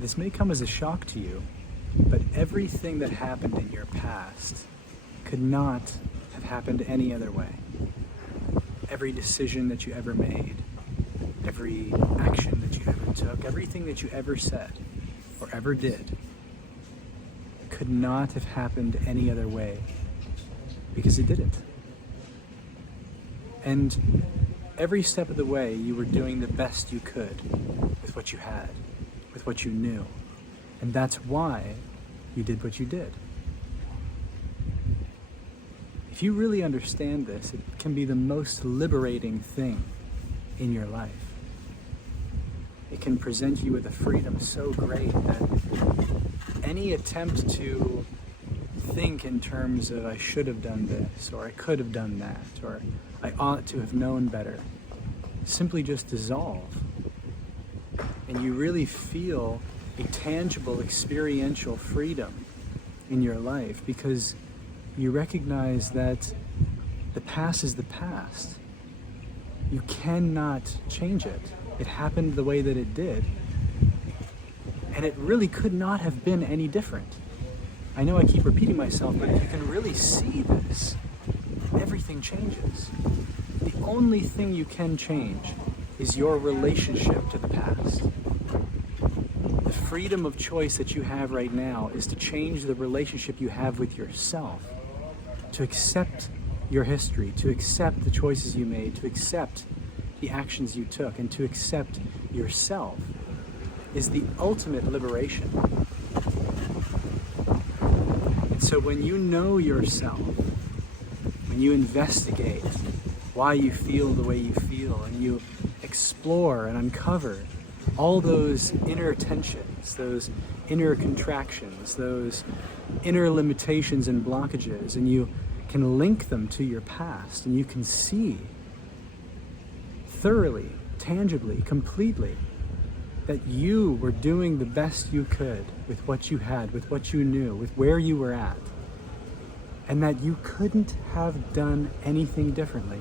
This may come as a shock to you, but everything that happened in your past could not have happened any other way. Every decision that you ever made, every action that you ever took, everything that you ever said or ever did could not have happened any other way, because it didn't. And every step of the way, you were doing the best you could with what you had, with what you knew. And that's why you did what you did. If you really understand this, it can be the most liberating thing in your life. It can present you with a freedom so great that any attempt to think in terms of I should have done this, or I could have done that, or I ought to have known better, simply just dissolve. And you really feel a tangible, experiential freedom in your life, because you recognize that the past is the past. You cannot change it. It happened the way that it did, and it really could not have been any different. I know I keep repeating myself, but if you can really see this, everything changes. The only thing you can change is your relationship to the past. The freedom of choice that you have right now is to change the relationship you have with yourself, to accept your history, to accept the choices you made, to accept the actions you took, and to accept yourself is the ultimate liberation. And so when you know yourself, when you investigate why you feel the way you feel, and you explore and uncover all those inner tensions, those inner contractions, those inner limitations and blockages, and you can link them to your past, and you can see thoroughly, tangibly, completely that you were doing the best you could with what you had, with what you knew, with where you were at, and that you couldn't have done anything differently.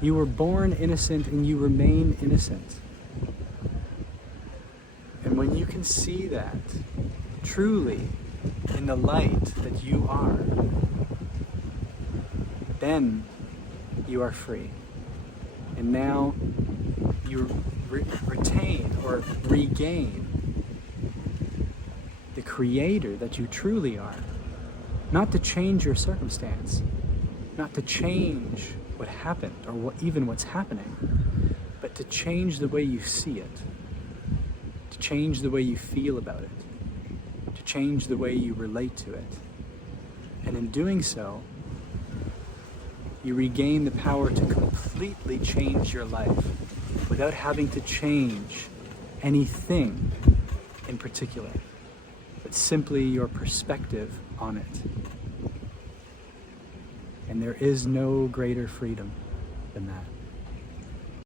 You were born innocent and you remain innocent. And when you can see that truly in the light that you are, then you are free. And now you retain or regain the creator that you truly are. Not to change your circumstance, not to change what happened or even what's happening, but to change the way you see it, to change the way you feel about it, to change the way you relate to it. And in doing so, you regain the power to completely change your life without having to change anything in particular, but simply your perspective on it. And there is no greater freedom than that.